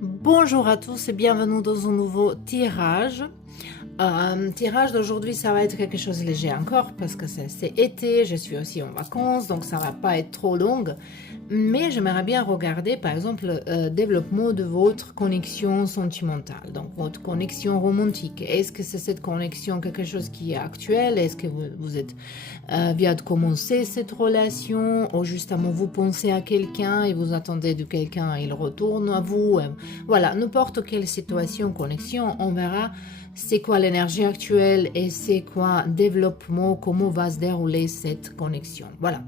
Bonjour à tous et bienvenue dans un nouveau tirage. Tirage d'aujourd'hui, ça va être quelque chose de léger encore parce que c'est été, je suis aussi en vacances, donc ça va pas être trop long. Mais j'aimerais bien regarder, par exemple, le développement de votre connexion sentimentale, donc votre connexion romantique. Est-ce que c'est cette connexion quelque chose qui est actuel? Est-ce que vous êtes vient de commencer cette relation ou justement vous pensez à quelqu'un et vous attendez de quelqu'un et il retourne à vous? Voilà, n'importe quelle situation, connexion, on verra c'est quoi l'énergie actuelle et c'est quoi développement, comment va se dérouler cette connexion. Voilà.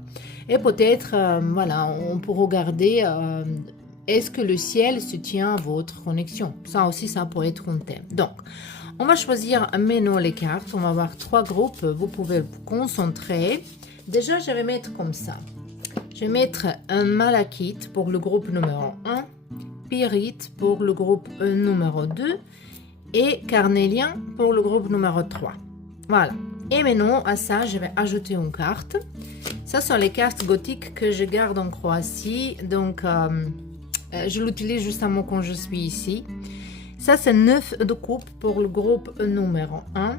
Et peut-être, voilà, on peut regarder est-ce que le ciel soutient votre connexion. Ça aussi, ça peut être un thème. Donc, on va choisir maintenant les cartes. On va avoir 3 groupes. Vous pouvez vous concentrer. Déjà, je vais mettre comme ça. Je vais mettre un malachite pour le groupe numéro 1, pyrite pour le groupe numéro 2 et carnélien pour le groupe numéro 3. Voilà. Et maintenant, à ça, je vais ajouter une carte. Ça sont les cartes gothiques que je garde en Croatie. Donc, je l'utilise justement quand je suis ici. Ça, c'est 9 de coupe pour le groupe numéro 1.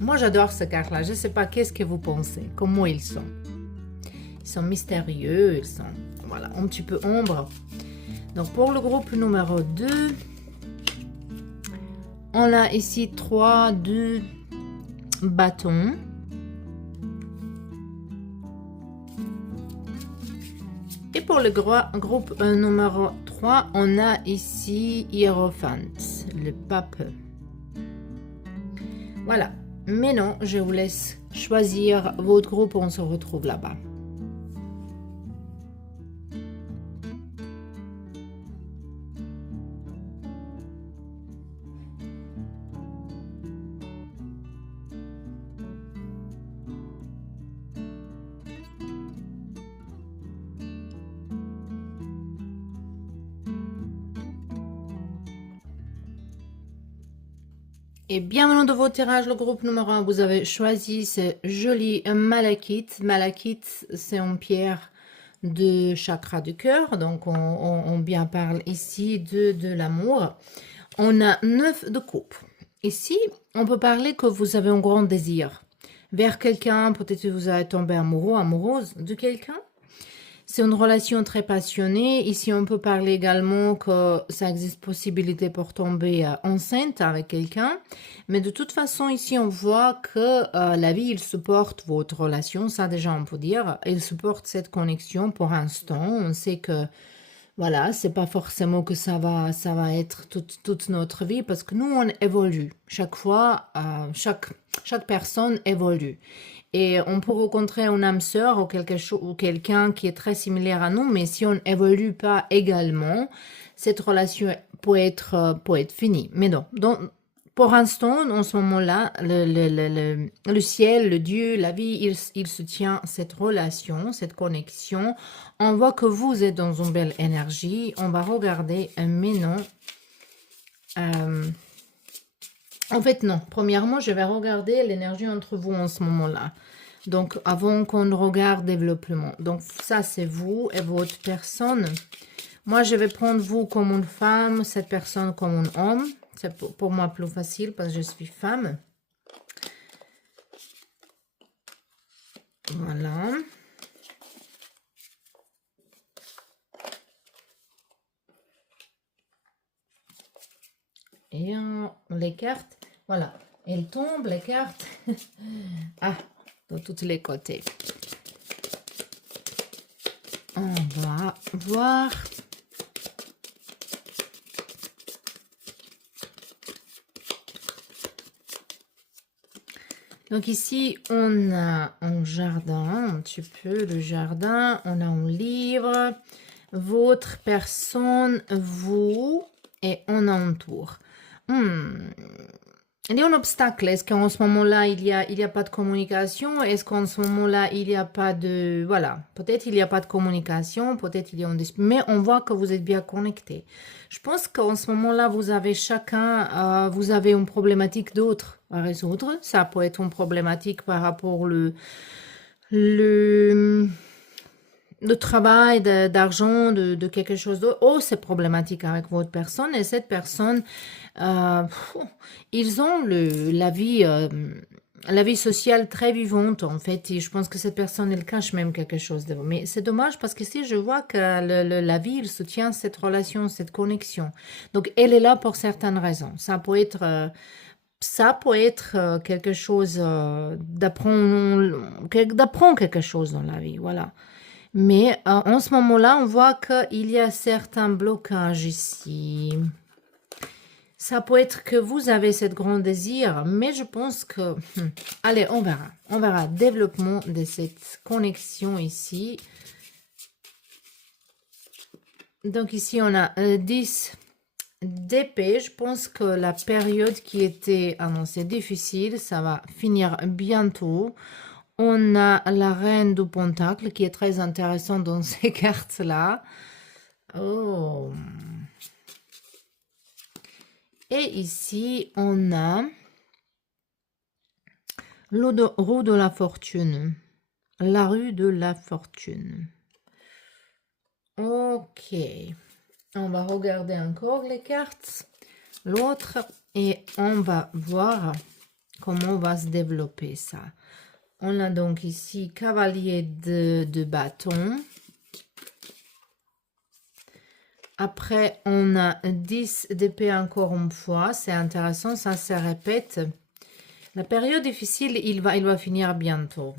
Moi, j'adore ces cartes-là. Je ne sais pas qu'est-ce que vous pensez, comment ils sont. Ils sont mystérieux, ils sont voilà, un petit peu ombre. Donc, pour le groupe numéro 2, on a ici 3, 2 bâtons. Et pour le groupe numéro 3, on a ici Hiérophant, le pape. Voilà. Maintenant, je vous laisse choisir votre groupe. On se retrouve là-bas. Et bienvenue dans votre tirage, le groupe numéro 1. Vous avez choisi ce joli malachite. Malachite, c'est une pierre de chakra du cœur. Donc, on bien parle ici de l'amour. On a 9 de coupe. Ici, on peut parler que vous avez un grand désir vers quelqu'un. Peut-être que vous allez tomber amoureux, amoureuse de quelqu'un. C'est une relation très passionnée. Ici, on peut parler également que ça existe possibilité pour tomber enceinte avec quelqu'un. Mais de toute façon, ici, on voit que la vie, il supporte votre relation. Ça, déjà, on peut dire. Il supporte cette connexion pour l'instant. On sait que, voilà, c'est pas forcément que ça va être toute notre vie parce que nous, on évolue. Chaque fois, chaque personne évolue. Et on peut rencontrer une âme sœur ou ou quelqu'un qui est très similaire à nous, mais si on n'évolue pas également, cette relation peut être finie. Mais non, donc, pour l'instant, en ce moment-là, le ciel, le Dieu, la vie, il soutient cette relation, cette connexion. On voit que vous êtes dans une belle énergie. On va regarder maintenant. En fait, non. Premièrement, je vais regarder l'énergie entre vous en ce moment-là. Donc, avant qu'on regarde développement. Donc, ça, c'est vous et votre personne. Moi, je vais prendre vous comme une femme, cette personne comme un homme. C'est pour moi plus facile parce que je suis femme. Voilà. Et les cartes, voilà. Elles tombent, les cartes. Ah, de tous les côtés. On va voir. Donc ici, on a un jardin, un petit peu le jardin. On a un livre, votre personne, vous, et on a un tour. Il y a un obstacle. Est-ce qu'en ce moment-là, il y a pas de communication? Est-ce qu'en ce moment-là, il n'y a pas de... Voilà, peut-être il n'y a pas de communication, peut-être il y a un dispute, mais on voit que vous êtes bien connectés. Je pense qu'en ce moment-là, vous avez chacun, vous avez une problématique d'autre à résoudre. Ça peut être une problématique par rapport le de travail, d'argent, de quelque chose d'autre. Oh, c'est problématique avec votre personne. Et cette personne, ils ont la vie sociale très vivante, en fait. Et je pense que cette personne, elle cache même quelque chose de vous. Mais c'est dommage parce qu'ici, je vois que la vie, il soutient cette relation, cette connexion. Donc, elle est là pour certaines raisons. Ça peut être quelque chose d'apprendre quelque chose dans la vie, voilà. Mais en ce moment-là, on voit qu'il y a certains blocages ici. Ça peut être que vous avez ce grand désir, mais je pense que... Allez, on verra. On verra. Développement de cette connexion ici. Donc ici, on a 10 d'épée. Je pense que la période qui était annoncée difficile, ça va finir bientôt. On a la reine du pentacle qui est très intéressante dans ces cartes-là. Oh. Et ici, on a roue de la fortune. La rue de la fortune. Ok. On va regarder encore les cartes. L'autre. Et on va voir comment va se développer ça. On a donc ici cavalier de bâton. Après, on a 10 d'épée encore une fois. C'est intéressant, ça se répète. La période difficile, il va finir bientôt.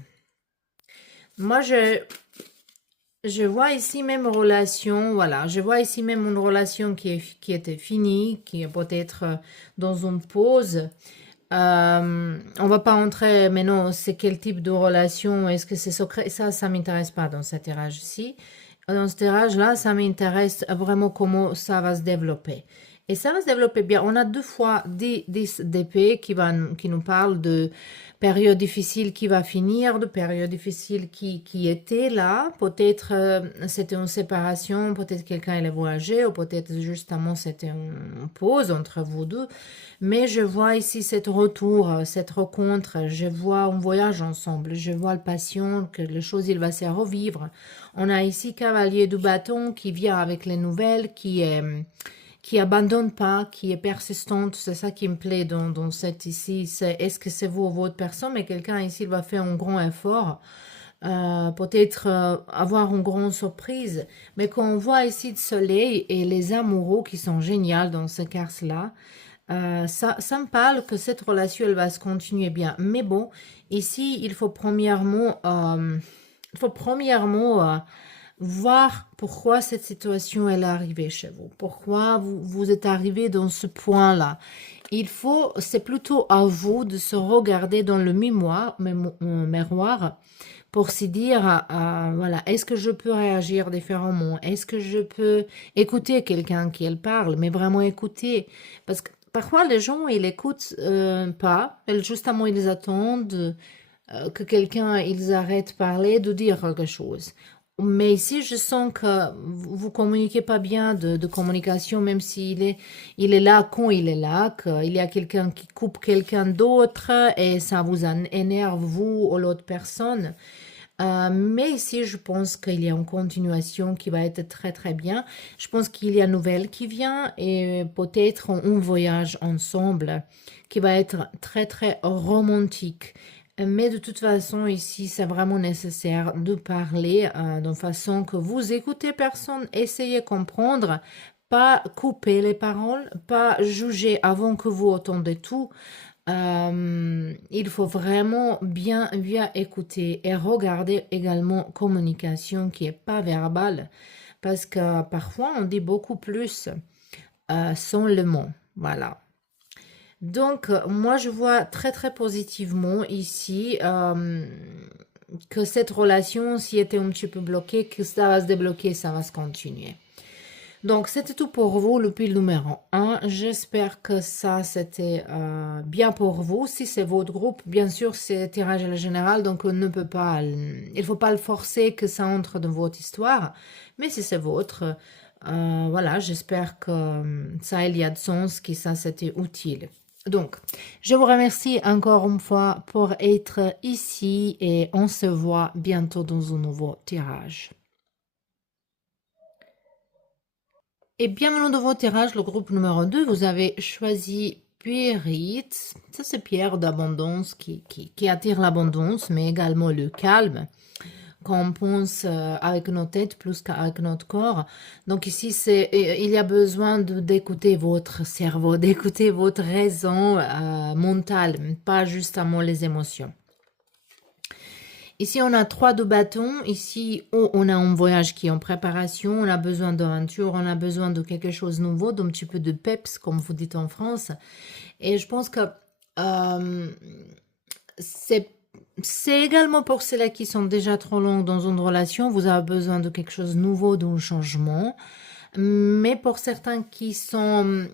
Moi, je vois ici même relation, voilà. Je vois ici même une relation qui était finie, qui est peut-être dans une pause. On va pas entrer, mais non, c'est quel type de relation, est-ce que c'est secret? Ça m'intéresse pas dans ce tirage-ci. Dans ce tirage-là, ça m'intéresse vraiment comment ça va se développer. Et ça va se développer bien. On a 2 fois 10 d'épée qui nous parle de période difficile qui va finir, de période difficile qui était là. Peut-être c'était une séparation, peut-être quelqu'un est voyagé, ou peut-être justement c'était une pause entre vous deux. Mais je vois ici cet retour, cette rencontre, je vois un voyage ensemble, je vois le passion, que les choses, il va se revivre. On a ici cavalier du bâton qui vient avec les nouvelles, qui abandonne pas, qui est persistante. C'est ça qui me plaît dans cette ici. Est-ce que c'est vous ou votre personne, mais quelqu'un ici il va faire un grand effort. Peut-être avoir une grande surprise. Mais quand on voit ici le soleil et les amoureux qui sont géniaux dans ce cas-là, ça me parle que cette relation, elle va se continuer bien. Mais bon, ici, il faut premièrement voir pourquoi cette situation elle est arrivée chez vous. Pourquoi vous êtes arrivé dans ce point-là. C'est plutôt à vous de se regarder dans le miroir pour se dire, voilà, est-ce que je peux réagir différemment? Est-ce que je peux écouter quelqu'un qui elle parle, mais vraiment écouter? Parce que parfois les gens, ils écoutent pas, justement ils attendent que quelqu'un, ils arrêtent de parler, de dire quelque chose. Mais ici, je sens que vous communiquez pas bien de communication, même il est là quand il est là, qu'il y a quelqu'un qui coupe quelqu'un d'autre et ça vous énerve, vous ou l'autre personne. Mais ici, je pense qu'il y a une continuation qui va être très très bien. Je pense qu'il y a une nouvelle qui vient et peut-être un voyage ensemble qui va être très très romantique. Mais de toute façon, ici, c'est vraiment nécessaire de parler d'une façon que vous écoutez personne, essayez de comprendre, pas couper les paroles, pas juger avant que vous entendez tout. Il faut vraiment bien écouter et regarder également communication qui est pas verbale parce que parfois on dit beaucoup plus sans le mot. Voilà. Donc, moi, je vois très, très positivement ici que cette relation, si elle était un petit peu bloquée, que ça va se débloquer, ça va se continuer. Donc, c'était tout pour vous, le pile numéro 1. J'espère que ça, c'était bien pour vous. Si c'est votre groupe, bien sûr, c'est tirage à la générale, donc on ne peut pas, il ne faut pas le forcer que ça entre dans votre histoire. Mais si c'est votre, voilà, j'espère que ça, il y a de sens, que ça, c'était utile. Donc, je vous remercie encore une fois pour être ici et on se voit bientôt dans un nouveau tirage. Et bienvenue dans votre tirage, le groupe numéro 2. Vous avez choisi Pyrite. Ça, c'est pierre d'abondance qui attire l'abondance, mais également le calme. Quand on pense avec nos têtes plus qu'avec notre corps. Donc ici, il y a besoin d'écouter votre cerveau, d'écouter votre raison mentale, pas justement les émotions. Ici, on a 3 de bâtons. Ici, on a un voyage qui est en préparation. On a besoin d'aventure. On a besoin de quelque chose de nouveau, d'un petit peu de peps, comme vous dites en France. Et je pense que c'est également pour ceux-là qui sont déjà trop longs dans une relation. Vous avez besoin de quelque chose de nouveau, d'un changement. Mais pour certains qui sont,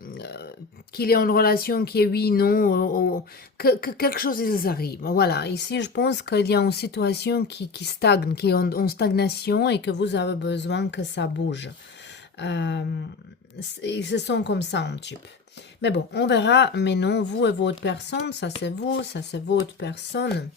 qu'il y a une relation qui est oui, non, que quelque chose ils arrive. Voilà. Ici, je pense qu'il y a une situation qui stagne, qui est en stagnation et que vous avez besoin que ça bouge. Ils se sont comme ça un petit peu. Mais bon, on verra. Mais non, vous et votre personne, ça c'est vous, ça c'est votre personne.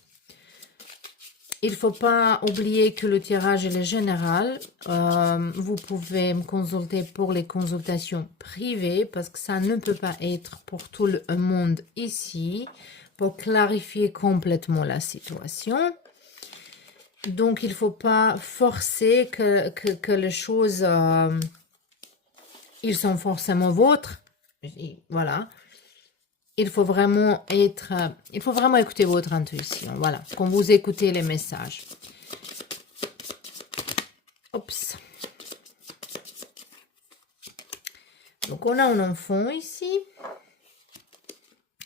Il ne faut pas oublier que le tirage est général. Vous pouvez me consulter pour les consultations privées parce que ça ne peut pas être pour tout le monde ici pour clarifier complètement la situation. Donc, il ne faut pas forcer que les choses, ils sont forcément vôtres. Voilà. Il faut vraiment écouter votre intuition. Voilà, quand vous écoutez les messages. Oups. Donc, on a un enfant ici.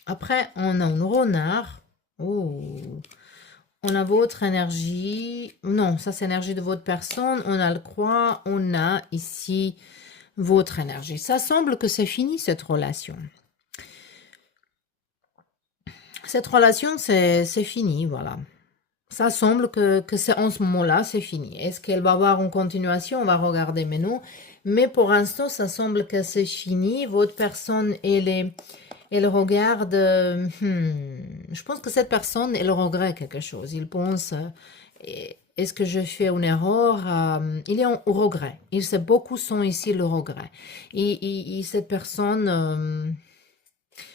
Après, on a un renard. Oh. On a votre énergie. Non, ça, c'est l'énergie de votre personne. On a le croix. On a ici votre énergie. Ça semble que c'est fini, cette relation. Cette relation, c'est fini, voilà. Ça semble que c'est en ce moment-là, c'est fini. Est-ce qu'elle va avoir une continuation? On va regarder, mais non. Mais pour l'instant, ça semble que c'est fini. Votre personne, elle regarde... je pense que cette personne, elle regrette quelque chose. Il pense, est-ce que je fais une erreur? Il est en regret. Il sait beaucoup sont ici le regret. Et cette personne...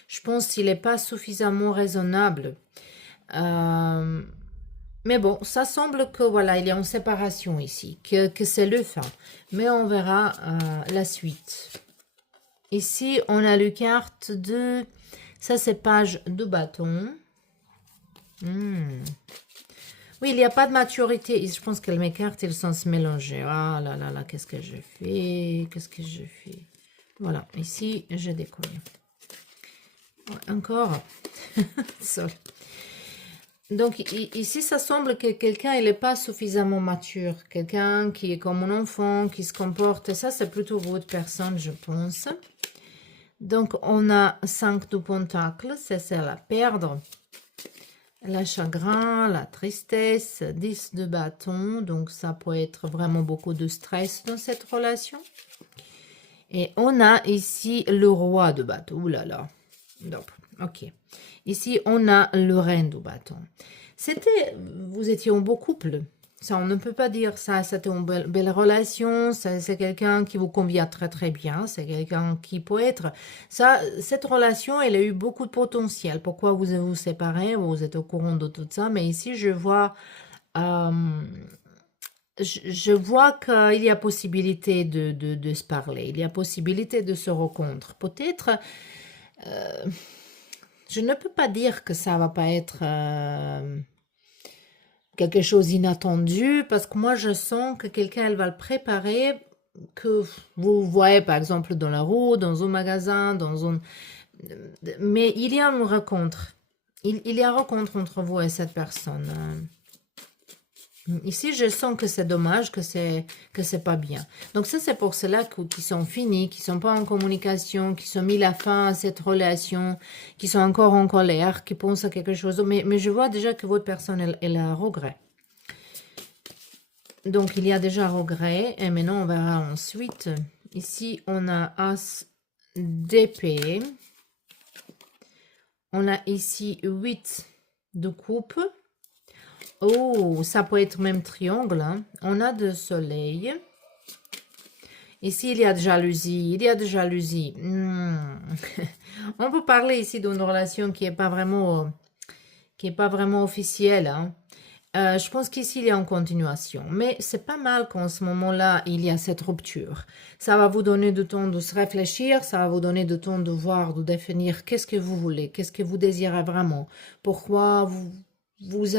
je pense qu'il n'est pas suffisamment raisonnable. Mais bon, ça semble que voilà, il y a une séparation ici, que c'est le fin. Mais on verra la suite. Ici, on a le carte de... Ça, c'est page de bâton. Oui, il n'y a pas de maturité. Je pense que mes cartes, elles sont se mélanger. Ah là là là, qu'est-ce que je fais? Qu'est-ce que je fais? Voilà, ici, je décolle. Encore sol. Donc ici ça semble que quelqu'un il n'est pas suffisamment mature, quelqu'un qui est comme un enfant, qui se comporte, ça c'est plutôt votre personne je pense. Donc on a 5 de pentacles, c'est la perdre, la chagrin, la tristesse, 10 de bâton, donc ça peut être vraiment beaucoup de stress dans cette relation. Et on a ici le roi de bâton, ouh là là. Donc, ok. Ici, on a le reine du bâton. Vous étiez un beau couple. Ça, on ne peut pas dire ça. C'était une belle relation. C'est quelqu'un qui vous convient très, très bien. C'est quelqu'un qui peut être... Ça, cette relation, elle a eu beaucoup de potentiel. Pourquoi vous vous séparez? Vous êtes au courant de tout ça. Mais ici, je vois... je vois qu'il y a possibilité de se parler. Il y a possibilité de se rencontrer. Peut-être... je ne peux pas dire que ça va pas être quelque chose d'inattendu parce que moi je sens que quelqu'un elle va le préparer, que vous voyez par exemple dans la rue, dans un magasin, mais il y a une rencontre. Il y a une rencontre entre vous et cette personne. Ici, je sens que c'est dommage, que c'est pas bien. Donc ça, c'est pour cela qu'ils sont finis, qu'ils sont pas en communication, qu'ils ont mis la fin à cette relation, qu'ils sont encore en colère, qu'ils pensent à quelque chose. Mais je vois déjà que votre personne, elle a regret. Donc, il y a déjà regret. Et maintenant, on verra ensuite. Ici, on a As d'épée. On a ici 8 de coupe. Oh, ça peut être même triangle. Hein. On a de soleil. Ici, il y a de jalousie, il y a de jalousie. On peut parler ici d'une relation qui est pas vraiment officielle, hein. Je pense qu'ici, il y a une continuation. Mais c'est pas mal qu'en ce moment-là, il y a cette rupture. Ça va vous donner du temps de se réfléchir, ça va vous donner du temps de voir, de définir qu'est-ce que vous voulez, qu'est-ce que vous désirez vraiment, pourquoi vous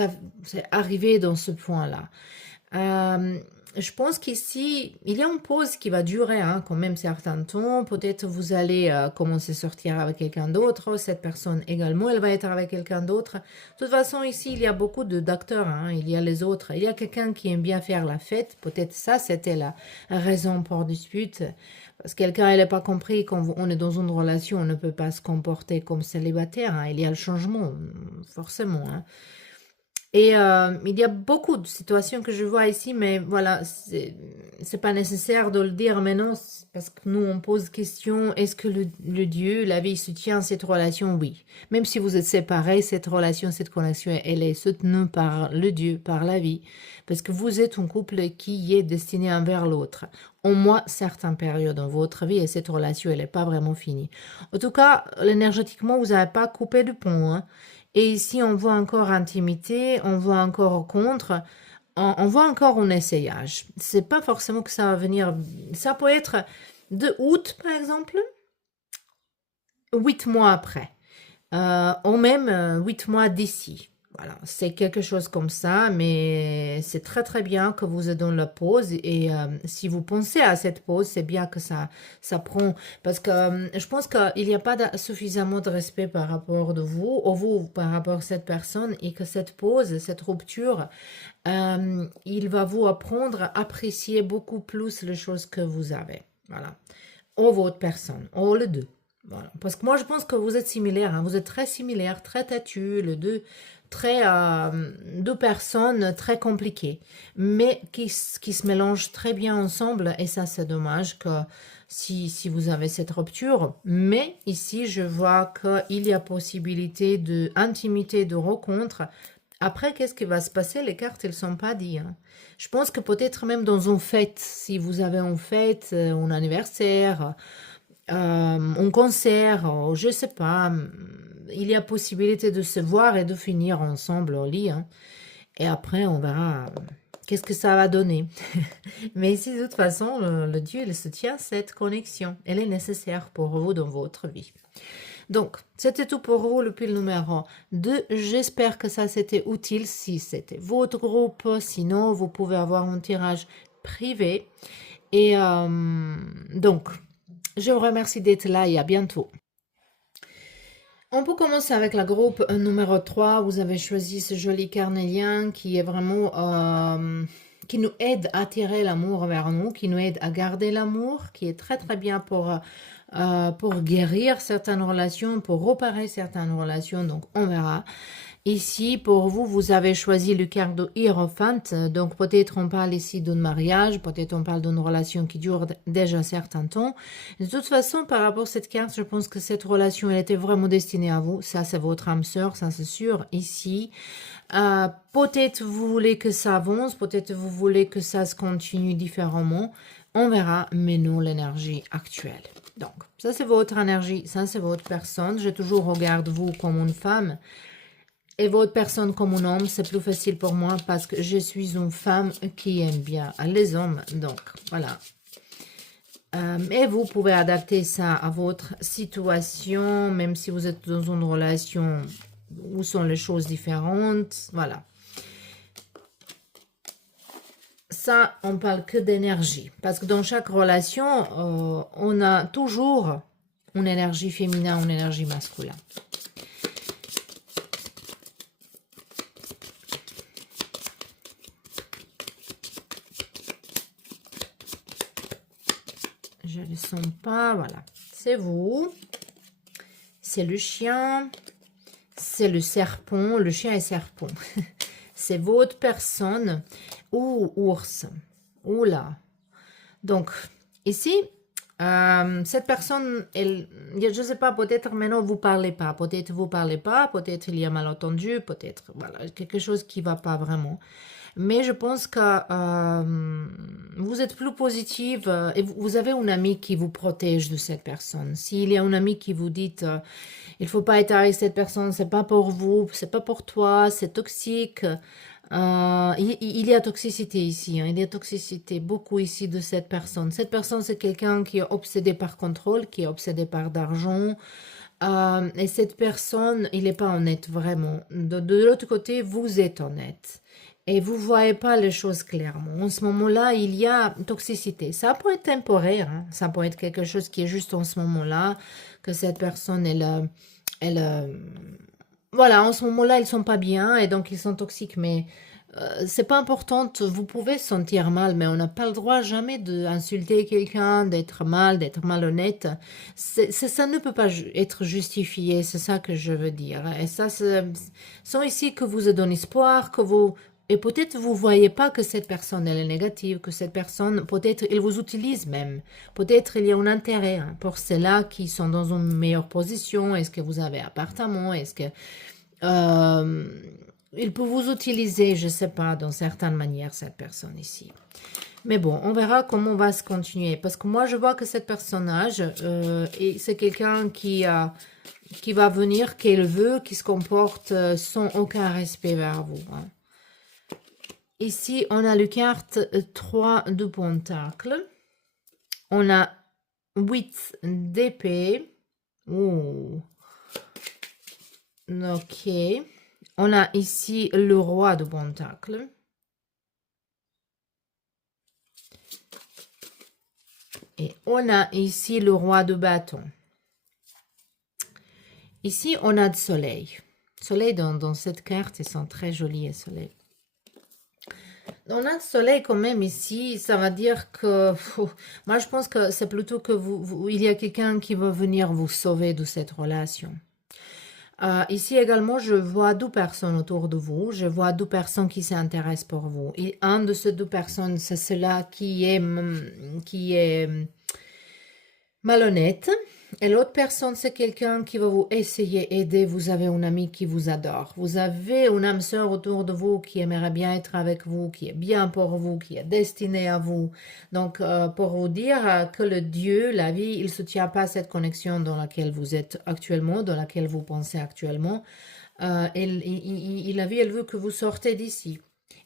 arrivez dans ce point-là. Je pense qu'ici, il y a une pause qui va durer hein, quand même certain temps. Peut-être vous allez commencer à sortir avec quelqu'un d'autre. Cette personne également, elle va être avec quelqu'un d'autre. De toute façon, ici, il y a beaucoup d'acteurs. Hein. Il y a les autres. Il y a quelqu'un qui aime bien faire la fête. Peut-être ça, c'était la raison pour dispute. Parce que quelqu'un n'a pas compris quand on est dans une relation, on ne peut pas se comporter comme célibataire. Hein. Il y a le changement, forcément. Hein. Et il y a beaucoup de situations que je vois ici, mais voilà, c'est pas nécessaire de le dire maintenant, parce que nous, on pose question, est-ce que le Dieu, la vie soutient cette relation? Oui. Même si vous êtes séparés, cette relation, cette connexion, elle est soutenue par le Dieu, par la vie, parce que vous êtes un couple qui est destiné un vers l'autre. Au moins, certaines périodes dans votre vie, et cette relation, elle n'est pas vraiment finie. En tout cas, énergétiquement, vous n'avez pas coupé de pont, hein. Et ici, on voit encore intimité, on voit encore contre, on voit encore un essayage. C'est pas forcément que ça va venir. Ça peut être de août, par exemple, 8 mois après, ou même 8 mois d'ici. Voilà, c'est quelque chose comme ça, mais c'est très très bien que vous êtes dans la pause et si vous pensez à cette pause, c'est bien que ça prend, parce que je pense qu'il n'y a pas suffisamment de respect par rapport de vous, ou vous par rapport à cette personne, et que cette pause, cette rupture, il va vous apprendre à apprécier beaucoup plus les choses que vous avez. Voilà, ou votre personne, ou les deux. Voilà. Parce que moi, je pense que vous êtes similaires, hein. Vous êtes très similaires, très têtus, les deux, deux personnes très compliquées, mais qui se mélangent très bien ensemble. Et ça, c'est dommage que si vous avez cette rupture. Mais ici, je vois qu'il y a possibilité d'intimité, de rencontre. Après, qu'est-ce qui va se passer? Les cartes, elles ne sont pas dites. Hein. Je pense que peut-être même dans une fête, si vous avez une fête, un anniversaire, un concert, je sais pas, il y a possibilité de se voir et de finir ensemble au lit. Hein. Et après, on verra qu'est-ce que ça va donner. Mais ici, de toute façon, le Dieu, il soutient cette connexion. Elle est nécessaire pour vous dans votre vie. Donc, c'était tout pour vous, le pile numéro 2. J'espère que ça c'était utile si c'était votre groupe. Sinon, vous pouvez avoir un tirage privé. Et donc, je vous remercie d'être là et à bientôt. On peut commencer avec le groupe numéro 3. Vous avez choisi ce joli carnélien qui est vraiment... qui nous aide à attirer l'amour vers nous, qui nous aide à garder l'amour, qui est très très bien pour guérir certaines relations, pour réparer certaines relations. Donc, on verra. Ici, pour vous, vous avez choisi le carte de Hiérophant. Donc, peut-être on parle ici d'un mariage, peut-être on parle d'une relation qui dure déjà un certain temps. De toute façon, par rapport à cette carte, je pense que cette relation, elle était vraiment destinée à vous. Ça, c'est votre âme sœur, ça c'est sûr. Ici, peut-être vous voulez que ça avance, peut-être vous voulez que ça se continue différemment. On verra, mais non l'énergie actuelle. Donc, ça c'est votre énergie, ça c'est votre personne. Je toujours regarde vous comme une femme. Et votre personne comme un homme, c'est plus facile pour moi parce que je suis une femme qui aime bien les hommes. Donc, voilà. Et vous pouvez adapter ça à votre situation, même si vous êtes dans une relation où sont les choses différentes. Voilà. Ça, on parle que d'énergie. Parce que dans chaque relation, on a toujours une énergie féminin, une énergie masculine. Je ne le sens pas, voilà. C'est vous. C'est le chien. C'est le serpent. Le chien et serpent. C'est votre personne. Ou ours. Oula. Donc, ici, cette personne, elle, je ne sais pas, peut-être maintenant vous ne parlez pas. Peut-être vous ne parlez pas. Peut-être il y a malentendu. Peut-être, voilà, quelque chose qui ne va pas vraiment. Mais je pense que vous êtes plus positive et vous avez une amie qui vous protège de cette personne. S'il y a une amie qui vous dit il faut pas être avec cette personne, c'est pas pour vous, c'est pas pour toi, c'est toxique. Il y a toxicité ici, hein, il y a toxicité beaucoup ici de cette personne. Cette personne, c'est quelqu'un qui est obsédé par contrôle, qui est obsédé par d'argent. Et cette personne, il n'est pas honnête vraiment. De l'autre côté, vous êtes honnête. Et vous voyez pas les choses clairement. En ce moment-là, il y a toxicité. Ça peut être temporaire, hein. Ça peut être quelque chose qui est juste en ce moment-là, que cette personne, elle, voilà, en ce moment-là, ils sont pas bien et donc ils sont toxiques. Mais c'est pas important. Vous pouvez se sentir mal, mais on n'a pas le droit jamais d'insulter quelqu'un, d'être mal, d'être malhonnête. Ça ne peut pas être justifié. C'est ça que je veux dire. Et ça, sont ici que vous donne espoir, que vous et peut-être vous voyez pas que cette personne elle est négative, que cette personne peut-être elle vous utilise même. Peut-être il y a un intérêt hein, pour ceux-là qui sont dans une meilleure position. Est-ce que vous avez appartement? Est-ce que euh, il peut vous utiliser, je ne sais pas, dans certaines manières, cette personne ici. Mais bon, on verra comment on va se continuer. Parce que moi, je vois que cet personnage, c'est quelqu'un qui va venir, qu'elle veut, qui se comporte sans aucun respect vers vous. Hein. Ici, on a le carte 3 de Pentacle. On a 8 d'épée. Oh. Ok. On a ici le roi de Pentacle. Et on a ici le roi de bâton. Ici, on a le soleil. Soleil dans cette carte, ils sont très jolis, les soleils. On a le soleil quand même ici, ça va dire que... moi, je pense que c'est plutôt que il y a quelqu'un qui va venir vous sauver de cette relation. Ici également, je vois 2 personnes autour de vous. Je vois 2 personnes qui s'intéressent pour vous. Et un de ces 2 personnes, c'est cela qui est malhonnête. Et l'autre personne, c'est quelqu'un qui va vous essayer aider. Vous avez un ami qui vous adore. Vous avez une âme sœur autour de vous qui aimerait bien être avec vous, qui est bien pour vous, qui est destiné à vous. Donc, pour vous dire que le Dieu, la vie, il ne se tient pas à cette connexion dans laquelle vous êtes actuellement, dans laquelle vous pensez actuellement. La vie, elle veut que vous sortez d'ici.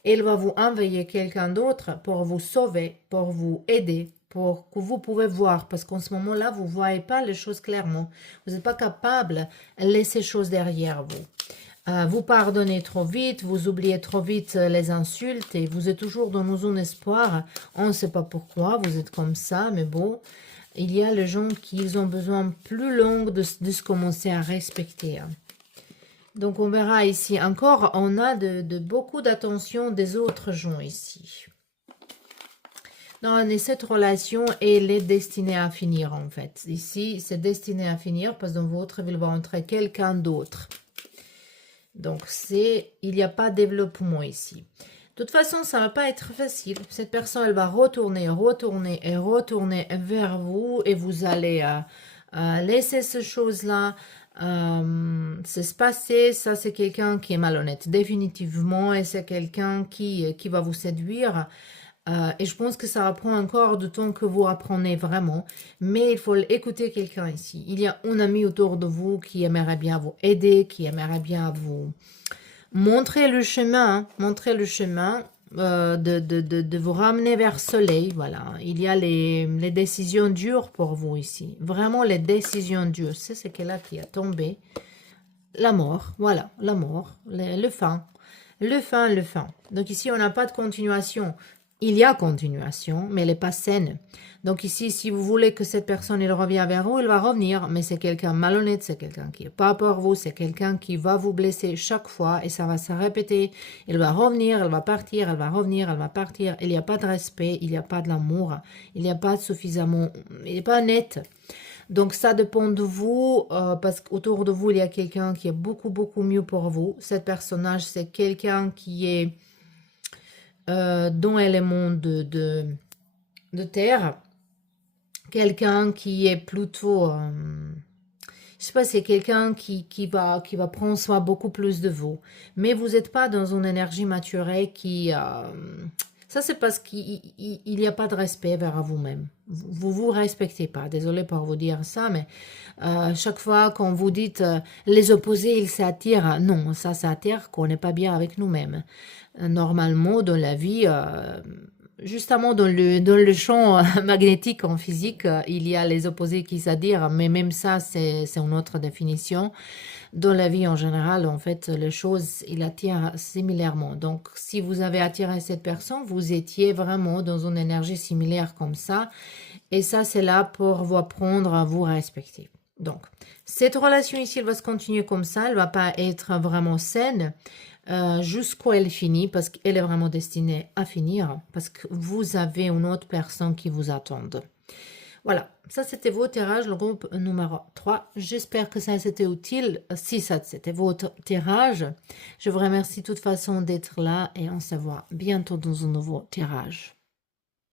Elle va vous envoyer quelqu'un d'autre pour vous sauver, pour vous aider, pour que vous pouvez voir, parce qu'en ce moment-là, vous ne voyez pas les choses clairement. Vous n'êtes pas capable de laisser les choses derrière vous. Vous pardonnez trop vite, vous oubliez trop vite les insultes et vous êtes toujours dans un espoir. On ne sait pas pourquoi, vous êtes comme ça, mais bon, il y a les gens qui ont besoin plus long de se commencer à respecter. Hein. Donc, on verra ici encore, on a beaucoup d'attention des autres gens ici. Non, et cette relation, elle est destinée à finir, en fait. Ici, c'est destiné à finir parce que dans votre vie, il va entrer quelqu'un d'autre. Donc, il n'y a pas de développement ici. De toute façon, ça ne va pas être facile. Cette personne, elle va retourner vers vous et vous allez laisser ces choses-là se passer. Ça, c'est quelqu'un qui est malhonnête, définitivement, et c'est quelqu'un qui va vous séduire. Et je pense que ça va prendre encore du temps que vous apprenez vraiment. Mais il faut écouter quelqu'un ici. Il y a un ami autour de vous qui aimerait bien vous aider, qui aimerait bien vous montrer le chemin, de vous ramener vers le soleil. Voilà, il y a les décisions dures pour vous ici. Vraiment les décisions dures. C'est ce qu'elle a qui a tombé. La mort, voilà, la mort, le fin. Le fin. Donc ici, on n'a pas de continuation. Il y a continuation, mais elle n'est pas saine. Donc ici, si vous voulez que cette personne elle revienne vers vous, elle va revenir. Mais c'est quelqu'un malhonnête, c'est quelqu'un qui n'est pas pour vous, c'est quelqu'un qui va vous blesser chaque fois et ça va se répéter. Elle va revenir, elle va partir, elle va revenir, elle va partir. Il n'y a pas de respect, il n'y a pas de l'amour, il n'y a pas suffisamment, il n'est pas net. Donc ça dépend de vous, parce qu'autour de vous, il y a quelqu'un qui est beaucoup, beaucoup mieux pour vous. Cet personnage, c'est quelqu'un qui est dans l'élément de terre. Quelqu'un qui est plutôt je sais pas, c'est quelqu'un qui va prendre soin beaucoup plus de vous. Mais vous n'êtes pas dans une énergie maturée ça, c'est parce qu'il n'y a pas de respect vers vous-même. Vous vous respectez pas. Désolée pour vous dire ça, mais chaque fois qu'on vous dit les opposés, ils s'attirent. Non, ça s'attire qu'on n'est pas bien avec nous-mêmes. Normalement, dans la vie, justement dans le champ magnétique en physique, il y a les opposés qui s'attirent, mais même ça, c'est une autre définition. Dans la vie en général, en fait, les choses, il attire similairement. Donc, si vous avez attiré cette personne, vous étiez vraiment dans une énergie similaire comme ça. Et ça, c'est là pour vous apprendre à vous respecter. Donc, cette relation ici, elle va se continuer comme ça. Elle va pas être vraiment saine jusqu'où elle finit, parce qu'elle est vraiment destinée à finir, parce que vous avez une autre personne qui vous attend. Voilà, ça c'était vos tirages, le groupe numéro 3. J'espère que ça c'était utile. Si ça c'était votre tirage, je vous remercie de toute façon d'être là et on se voit bientôt dans un nouveau tirage.